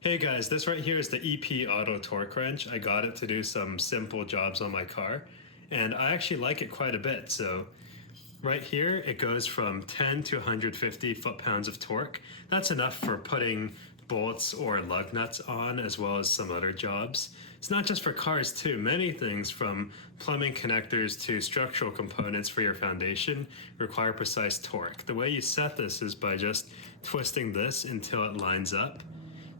Hey guys, this right here is the EPAuto torque wrench. I got it to do some simple jobs on my car, and I actually like it quite a bit. So right here, it goes from 10 to 150 foot-pounds of torque. That's enough for putting bolts or lug nuts on, as well as some other jobs. It's not just for cars too. Many things from plumbing connectors to structural components for your foundation require precise torque. The way you set this is by just twisting this until it lines up.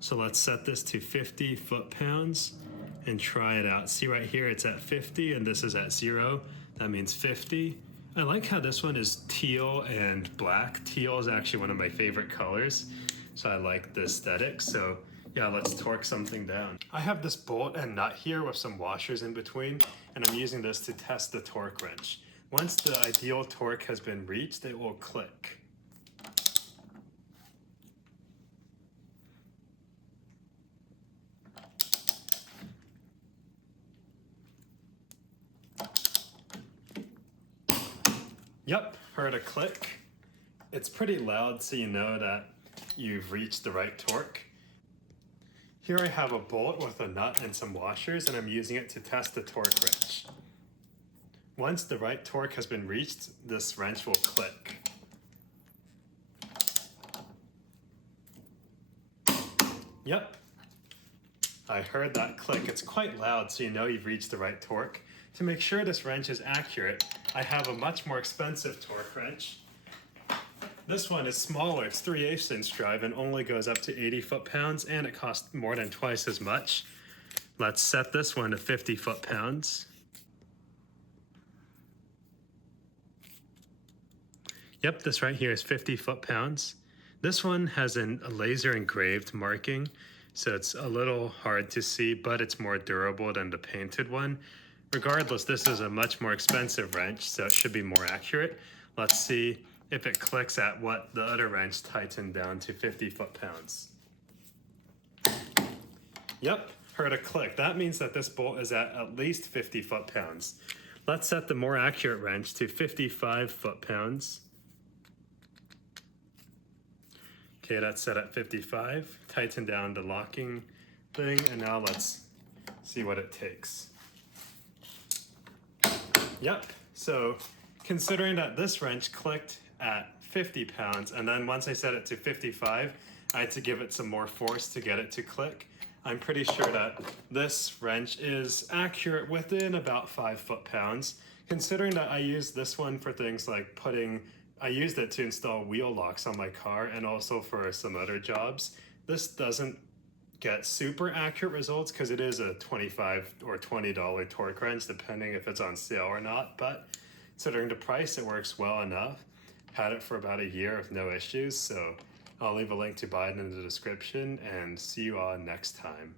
So let's set this to 50 foot-pounds and try it out. See right here, it's at 50 and this is at 0. That means 50. I like how this one is teal and black. Teal is actually one of my favorite colors, so I like the aesthetic. So yeah, let's torque something down. I have this bolt and nut here with some washers in between, and I'm using this to test the torque wrench. Once the ideal torque has been reached, it will click. Yep, heard a click. It's pretty loud, so you know that you've reached the right torque. Here I have a bolt with a nut and some washers, and I'm using it to test the torque wrench. Once the right torque has been reached, this wrench will click. Yep, I heard that click. It's quite loud, so you know you've reached the right torque. To make sure this wrench is accurate, I have a much more expensive torque wrench. This one is smaller, it's 3/8 inch drive and only goes up to 80 foot-pounds, and it costs more than twice as much. Let's set this one to 50 foot-pounds. Yep, this right here is 50 foot-pounds. This one has a laser engraved marking, so it's a little hard to see, but it's more durable than the painted one. Regardless, this is a much more expensive wrench, so it should be more accurate. Let's see if it clicks at what the other wrench tightened down to 50 foot-pounds. Yep, heard a click. That means that this bolt is at least 50 foot-pounds. Let's set the more accurate wrench to 55 foot-pounds. Okay, that's set at 55. Tighten down the locking thing, and now let's see what it takes. Yep, so considering that this wrench clicked at 50 pounds, and then once I set it to 55, I had to give it some more force to get it to click. I'm pretty sure that this wrench is accurate within about 5 foot-pounds. Considering that I used this one for things like I used it to install wheel locks on my car and also for some other jobs. This doesn't get super accurate results because it is a $25 or $20 torque wrench, depending if it's on sale or not, but considering the price, it works well enough. Had it for about a year with no issues, so I'll leave a link to buy it in the description, and see you all next time.